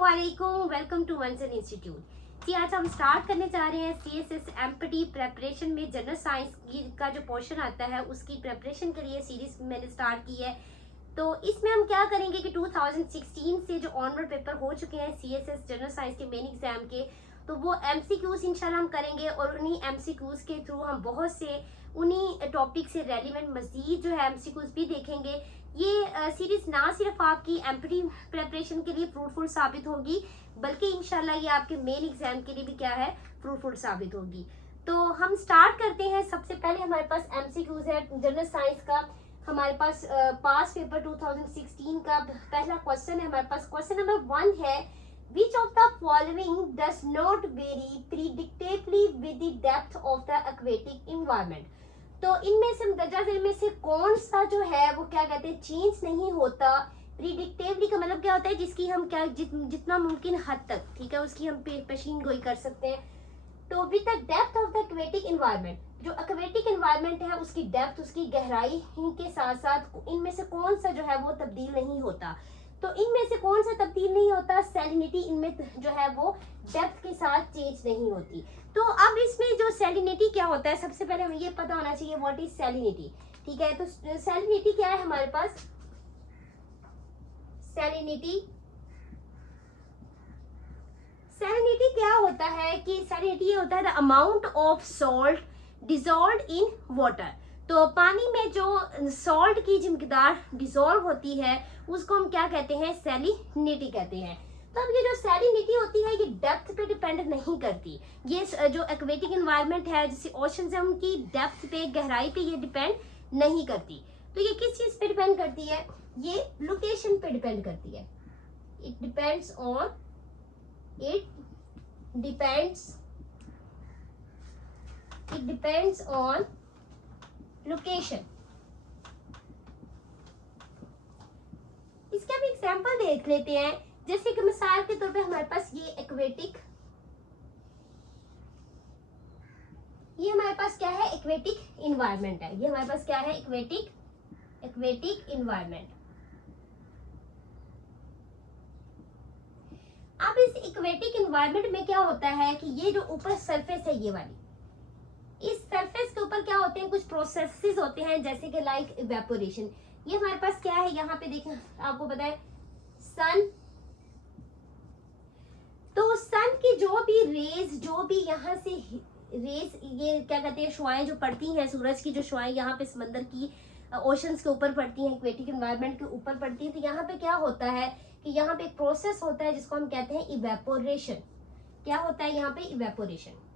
अस्सलामुअलैकुम, welcome to वंसन institute. जी आज हम स्टार्ट करने जा रहे हैं सीएसएस एमपीटी प्रेपरेशन में जनरल साइंस का जो पोर्शन आता है उसकी प्रेपरेशन के लिए सीरीज मैंने स्टार्ट की है। तो इसमें हम क्या करेंगे कि 2016 से जो ऑनवर्ड पेपर हो चुके हैं सीएसएस जनरल साइंस के मेन एग्जाम के, तो वो एमसीक्यूज इंशाल्लाह हम करेंगे और उन्हीं एमसीक्यूज के थ्रू हम बहुत से उन्हीं टॉपिक से रेलिवेंट मजीद जो है एमसीक्यूज भी देखेंगे। ये सीरीज ना सिर्फ आपकी एमपीटी प्रेपरेशन के लिए फ्रूटफुल साबित होगी बल्कि इंशाल्लाह ये आपके मेन एग्जाम के लिए भी क्या है फ्रूटफुल साबित होगी। तो हम स्टार्ट करते हैं। सबसे पहले हमारे पास एमसीक्यूज है जनरल साइंस का। हमारे पास पास पेपर 2016 का पहला क्वेश्चन है। हमारे पास क्वेश्चन नंबर 1 है, which of the following does not vary predictably with the depth of the aquatic environment। तो इनमें से दर्जा झेल में से कौन सा जो है वो क्या कहते हैं चेंज नहीं होता। प्रिडिक्टेबली का मतलब क्या होता है, जिसकी हम क्या जितना मुमकिन हद तक ठीक है उसकी हम पेशीन गोई कर सकते हैं। तो with the depth of the aquatic environment, जो एक्वेटिक एनवायरनमेंट है उसकी डेप्थ उसकी गहराई के साथ साथ इनमें से कौन सा जो है वो तब्दील नहीं होता। तो इनमें से कौन सा तब्दील नहीं होता, सैलिनिटी इनमें जो है वो डेप्थ के साथ चेंज नहीं होती। तो अब इसमें जो सैलिनिटी क्या होता है, सबसे पहले हमें ये पता होना चाहिए व्हाट इज सैलिनिटी। ठीक है, तो सैलिनिटी क्या है हमारे पास, सैलिनिटी क्या होता है कि सैलिनिटी ये होता है the amount of salt dissolve in water. तो पानी में जो सॉल्ट की जो मिकदार डिजोल्व होती है उसको हम क्या कहते हैं, सैलिनिटी कहते हैं। तो अब ये जो सैलिनिटी होती है ये डेप्थ पे डिपेंड नहीं करती। ये जो एक्वेटिक एनवायरनमेंट है जैसे ओशंस है उनकी डेप्थ पे गहराई पे ये डिपेंड नहीं करती। तो ये किस चीज पे डिपेंड करती है, ये लोकेशन पे डिपेंड करती है। It depends on it depends on location। इसका भी एग्जांपल देख लेते हैं। जैसे कि मिसाल के तौर पे हमारे पास ये हमारे पास क्या है, एक्वेटिक इन्वायरमेंट है। ये हमारे पास क्या है, एक्वेटिक इन्वायरमेंट। अब इस एक्वेटिक एनवायरनमेंट में क्या होता है कि ये जो ऊपर सरफेस है ये वाली, इस सरफेस के ऊपर क्या होते हैं, कुछ प्रोसेसेस होते हैं जैसे कि लाइक इवेपोरेशन। ये हमारे पास क्या है, यहाँ पे देखें आपको पता है सन। तो सन की जो भी रेज, जो भी यहाँ से रेज, ये क्या कहते हैं शुआएं जो पड़ती हैं सूरज की, जो शुआएं यहाँ पे समंदर की ओशंस के ऊपर पड़ती हैं, एक्वेटिक एनवायरनमेंट के ऊपर पड़ती है। तो यहाँ पे क्या होता है कि यहाँ पे एक प्रोसेस होता है जिसको हम कहते हैं इवेपोरेशन। क्या होता है यहाँ पे, इवेपोरेशन।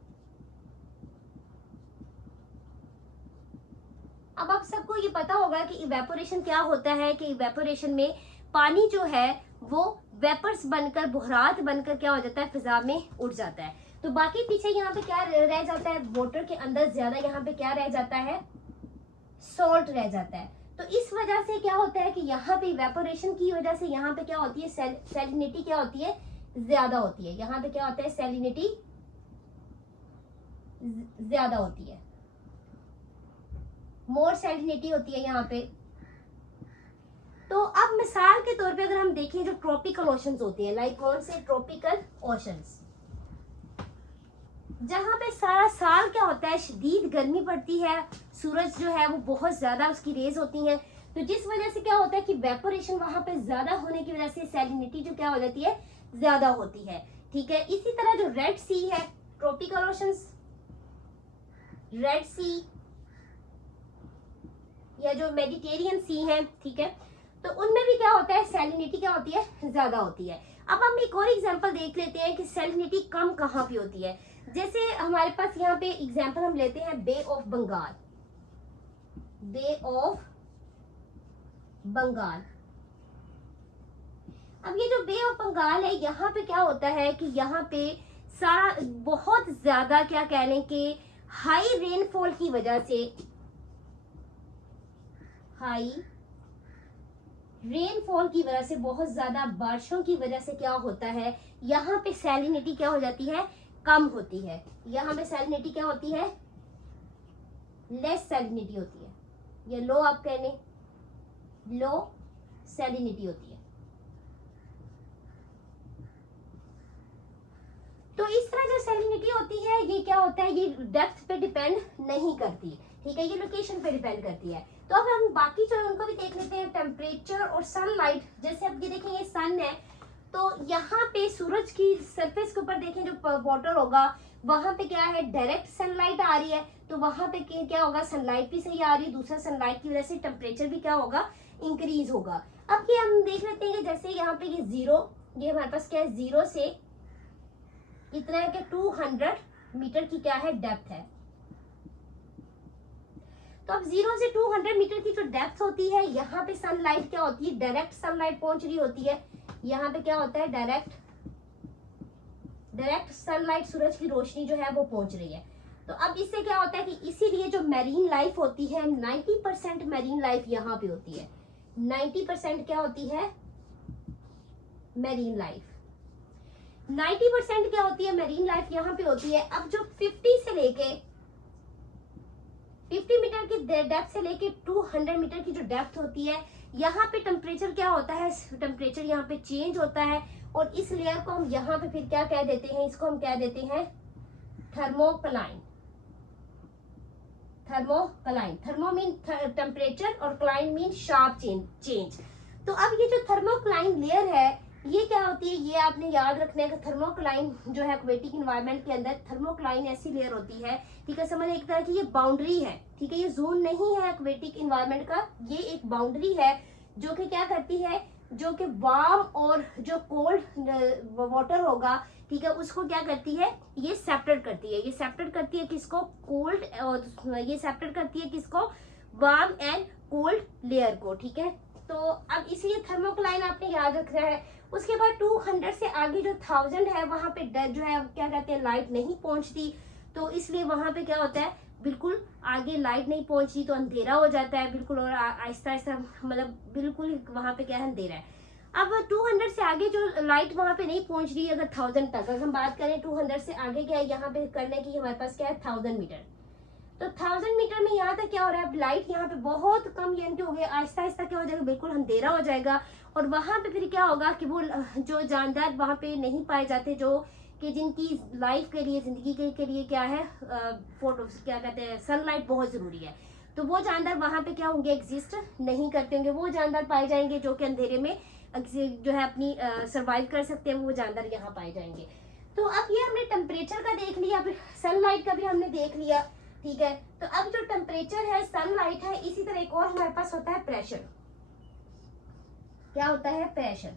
अब आप सबको ये पता होगा कि इवेपोरेशन क्या होता है, कि इवेपोरेशन में पानी जो है वो वेपर्स बनकर, बुहरात बनकर क्या हो जाता है, फिजा में उड़ जाता है। तो बाकी पीछे यहाँ पे क्या रह जाता है, वाटर के अंदर ज्यादा यहाँ पे क्या रह जाता है, सॉल्ट रह जाता है। तो इस वजह से क्या होता है कि यहाँ पे इवेपोरेशन की वजह से यहाँ पे क्या होती है, सैलिनिटी क्या होती है, ज्यादा होती है। यहाँ पे क्या होता है, सैलिनिटी ज्यादा होती है, मोर सैलिनिटी होती है यहाँ पे। तो अब मिसाल के तौर पे अगर हम देखें जो ट्रॉपिकल ओशंस होते हैं, लाइक कौन से, ट्रॉपिकल ओशंस, जहां पे सारा साल क्या होता है, शदीद गर्मी पड़ती है, सूरज जो है वो बहुत ज्यादा उसकी रेज होती है। तो जिस वजह से क्या होता है कि इवेपोरेशन वहां पे ज्यादा होने की वजह से सैलिनिटी जो क्या हो जाती है, ज्यादा होती है। ठीक है, इसी तरह जो रेड सी है, ट्रॉपिकल ओशंस, रेड सी या जो मेडिटेरियन सी है, ठीक है, तो उनमें भी क्या होता है, सैलिनिटी क्या होती है, ज्यादा होती है। अब हम एक और एग्जांपल देख लेते हैं कि सैलिनिटी कम कहाँ पे होती है। जैसे हमारे पास यहाँ पे एग्जांपल हम लेते हैं bay of Bengal, bay of Bengal. अब ये जो बे ऑफ बंगाल है, यहाँ पे क्या होता है कि यहाँ पे सारा बहुत ज्यादा क्या कह लें कि हाई रेनफॉल की वजह से, हाई रेनफॉल की वजह से, बहुत ज्यादा बारिशों की वजह से क्या होता है, यहाँ पे सैलिनिटी क्या हो जाती है, कम होती है। यहाँ पे सैलिनिटी क्या होती है, लेस सैलिनिटी होती है, या लो आप कहने, लो सैलिनिटी होती है। सैलिनिटी होती है ये क्या होता है, ये डेप्थ पे डिपेंड नहीं करती, ठीक है, ये लोकेशन पे डिपेंड करती है। तो अब हम बाकी जो है उनको भी देख लेते हैं, टेम्परेचर और सनलाइट। जैसे अब ये देखें ये सन है, तो यहाँ पे सूरज की सरफेस के ऊपर देखें जो वाटर होगा वहां पे क्या है, डायरेक्ट सनलाइट आ रही है, तो वहां पे क्या होगा, सनलाइट भी सही आ रही है, दूसरा सनलाइट की वजह से टेम्परेचर भी क्या होगा, इंक्रीज होगा। अब ये हम देख लेते हैं कि जैसे यहाँ पे ये जीरो, ये हमारे पास क्या है, जीरो से कितना है कि 200 मीटर की क्या है, डेप्थ है। तो अब 0 से 200 मीटर की जो डेप्थ होती है, यहाँ पे सनलाइट क्या होती है, डायरेक्ट सनलाइट पहुंच रही होती है। यहाँ पे क्या होता है, डायरेक्ट सनलाइट, सूरज की रोशनी जो है वो पहुंच रही है। तो अब इससे क्या होता है कि इसीलिए जो मैरीन लाइफ होती है, 90% मैरीन लाइफ यहाँ पे होती है। 90% क्या होती है, मैरीन लाइफ 90% क्या होती है, मैरीन लाइफ यहाँ पे होती है। अब जो 50 मीटर की डेप्थ से लेके 200 मीटर की जो डेप्थ होती है, यहाँ पे टेम्परेचर क्या होता है, टेम्परेचर यहाँ पे चेंज होता है, और इस लेयर को हम यहाँ पे फिर क्या कह देते हैं, इसको हम कह देते हैं थर्मोक्लाइन। थर्मो मीन टेम्परेचर और क्लाइन मीन शार्प चेंज। तो अब ये जो थर्मोक्लाइन लेयर है ये क्या होती है, ये आपने याद रखना है कि थर्मोक्लाइन जो है एक्वेटिक एनवायरनमेंट के अंदर, थर्मोक्लाइन ऐसी लेयर होती है, ठीक है, समझ एक तरह की ये बाउंड्री है, ठीक है, ये जोन नहीं है एक्वेटिक एनवायरनमेंट का, ये एक बाउंड्री है जो कि क्या करती है, जो कि वार्म और जो कोल्ड वाटर होगा, ठीक है, उसको क्या करती है, ये सेपरेट करती है। ये सेपरेट करती है किसको, कोल्ड, और ये सेपरेट करती है किसको, वार्म एंड कोल्ड लेयर को, ठीक है। तो अब इसलिए थर्मोक्लाइन आपने याद रखना है। उसके बाद 200 से आगे जो 1000 है वहां पे जो है क्या कहते हैं, लाइट नहीं पहुंचती, तो इसलिए वहां पे क्या होता है, बिल्कुल आगे लाइट नहीं पहुंचती तो अंधेरा हो जाता है बिल्कुल, और आहिस्ता आहिस्ता मतलब बिल्कुल वहां पे क्या है, अंधेरा है। अब 200 से आगे जो लाइट वहां पे नहीं पहुंच रही है, अगर 1000 तक अगर हम बात करें, 200 से आगे क्या है यहाँ पे करने की, हमारे पास क्या है 1000 मीटर। तो 1000 मीटर में यहाँ तक क्या हो रहा है, अब लाइट यहाँ पे बहुत कम यानी कि हो गया, आहिस्ता आहिस्ता क्या हो जाएगा, बिल्कुल अंधेरा हो जाएगा, और वहां पे फिर क्या होगा कि वो जो जानदार वहां पे नहीं पाए जाते, जो कि जिनकी लाइफ के लिए, जिंदगी के लिए क्या है, फोटो क्या कहते हैं, सनलाइट बहुत जरूरी है, तो वो जानदार वहां पे क्या होंगे, एग्जिस्ट नहीं करते होंगे। वो जानदार पाए जाएंगे जो कि अंधेरे में जो है अपनी सर्वाइव कर सकते हैं, वो जानदार यहाँ पाए जाएंगे। तो अब ये हमने टेम्परेचर का देख लिया, अब सनलाइट का भी हमने देख लिया, ठीक है। तो अब जो टेम्परेचर है, सनलाइट है, इसी तरह एक और हमारे पास होता है प्रेशर। क्या होता है, प्रेशर,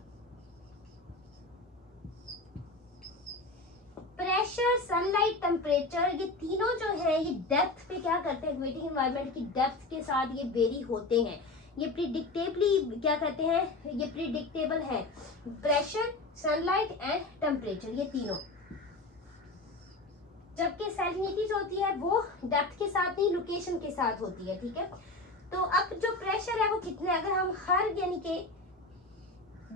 सनलाइट, टेम्परेचर, ये तीनों जो है ये डेप्थ पे क्या करते हैं, एक्वेटिक एनवायरनमेंट की डेप्थ के साथ ये वेरी होते हैं। ये प्रिडिक्टेबली क्या कहते हैं, ये प्रिडिक्टेबल है, प्रेशर, सनलाइट एंड टेम्परेचर, ये तीनों। जबकि सैलिनिटी जो होती है वो डेप्थ के साथ नहीं, लोकेशन के साथ होती है, ठीक है। तो अब जो प्रेशर है वो कितने, अगर हम हर यानी कि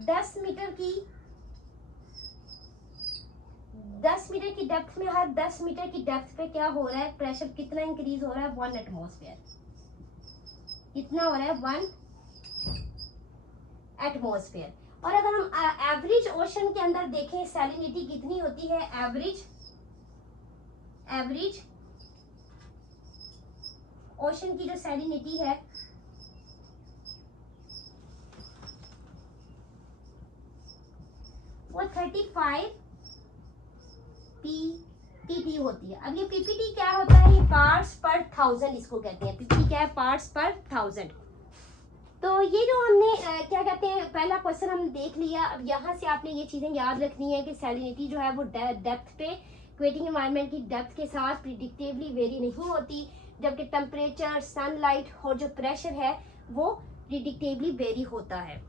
10 मीटर की डेप्थ में, हर 10 मीटर की डेप्थ पे क्या हो रहा है, प्रेशर कितना इंक्रीज हो रहा है, 1 एटमॉस्फेयर। कितना हो रहा है, 1 एटमॉस्फेयर। और अगर हम एवरेज ओशन के अंदर देखें, सैलिनिटी कितनी होती है, एवरेज ओशन की जो सैलिनिटी है वो 35 पीपीटी होती है। अब ये पीपीटी क्या होता है, ये पार्ट्स पर 1000 इसको कहते हैं। पीपीटी क्या है, पार्ट्स पर 1000। तो ये जो हमने क्या कहते हैं, पहला क्वेश्चन हमने देख लिया। अब यहाँ से आपने ये चीजें याद रखनी है कि सैलिनिटी जो है वो डेप्थ पे, एक्वेटिक एनवायरनमेंट की डेप्थ के साथ प्रिडिक्टिवली वेरी नहीं होती, जबकि टेम्परेचर, सनलाइट और जो प्रेशर है वो प्रिडिक्टिवली वेरी होता है।